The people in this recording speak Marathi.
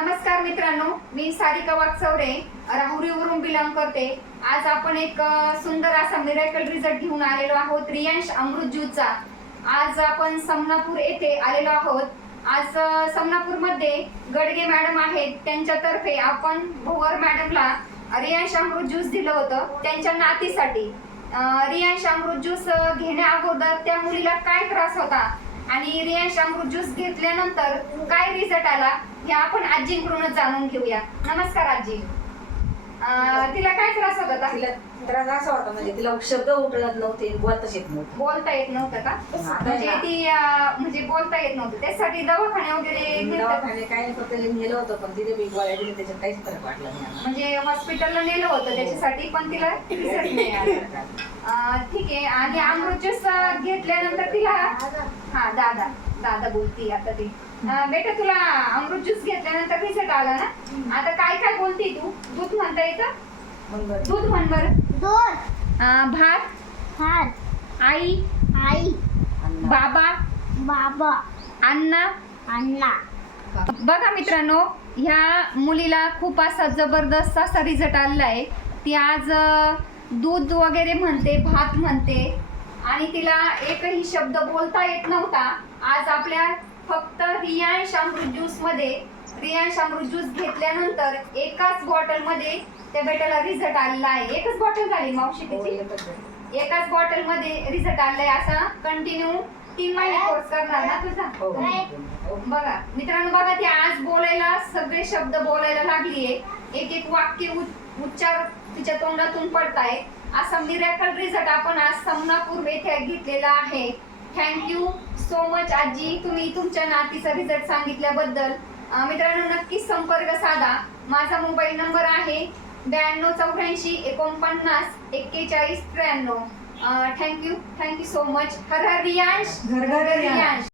नमस्कार मित्रांनो मी सारिका वाकचौरे राहुरीवरून बिलॉंग करते. आज आपण एक सुंदर असा मिरेकल रिझल्ट घेऊन आलेलो आहोत रियांश अमृत ज्यूसचा आज आपण समनापूर येथे आलेलो आहोत. आज समनापूरमध्ये गडगे मॅडम आहेत त्यांच्यातर्फे आपण भोवर मॅडमला रियांश अमृत ज्यूस दिलं होतं त्यांच्या नातीसाठी. रियांश अमृत ज्यूस घेण्या अगोदर त्या मुलीला काय त्रास होता? आणि रियांश अमृत ज्यूस घेतल्यानंतर काय रिझल्ट आला हे आपण आजींकडूनच जाणून घेऊया. नमस्कार आजी. अं, तिला काय त्रास होत होता? तिला त्रास असा होता म्हणजे तिला शब्द उठलत नव्हते बोलताच येत नव्हतं. बोलता येत नव्हतं का? आता म्हणजे. ती अं, म्हणजे बोलता येत नव्हतं. त्यासाठी दवाखाने वगैरे नेलं? दवाखाने काही नाही फक्त नेलं होतं पण तिथे मी गोळ्या दिल्या त्याच्यात काहीच फरक वाटला नाही. म्हणजे हॉस्पिटलला नेलं होतं त्याच्यासाठी पण तिला नाही आला. ठीक आहे. आणि अमृत ज्यूस घेतल्यानंतर तिला हा दादा. दादा बोलती आता ती. बेटा तुला अमृत ज्यूस घेतल्यानंतर रिझल्ट आला ना? आता काय काय बोलती तू? दूध म्हणता येतं. दूध म्हण बरं. अं, भात? हात आई? आई. बाबा? बाबा. अण्णा? अण्णा. बघा मित्रांनो ह्या मुलीला खूप असा जबरदस्त असा रिझल्ट आलेला आहे. ती आज दूध वगैरे म्हणते भात म्हणते. आणि तिला एकही शब्द बोलता येत नव्हता. आज आपल्या फक्त रियांश अमृत ज्यूसमध्ये रियांश अमृत ज्यूस घेतल्यानंतर एकाच बॉटलमध्ये त्या बेटाला रिझल्ट आलेला आहे. एकच बॉटल झाली मावशी हो, तिची एकच आहे. एकाच बॉटलमध्ये रिझल्ट आलाय असा कंटिन्यू तीन महिने कोर्स करणार ना तुझा? हो, हो, हो. बघा मित्रांनो बघा ती आज बोलायला सगळे शब्द बोलायला लागलीये. एक एक वाक्य उच- उच्चार तिच्या तोंडातून पडताय. असा मिरॅकल रिझल्ट आपण आज समनापूर येथे घेतलेला आहे. थँक्यू सो मच आजी. तुम्ही तुमच्या नातीचा रिझल्ट सांगितल्याबद्दल. मित्रांनो नक्कीच संपर्क साधा. माझा मोबाईल नंबर आहे ब्याण्णव चौऱ्याऐंशी एकोणपन्नास एक्केचाळीस त्र्याण्णव. Thank you thank you so much हर हर रियांश. घर घर. रियांश.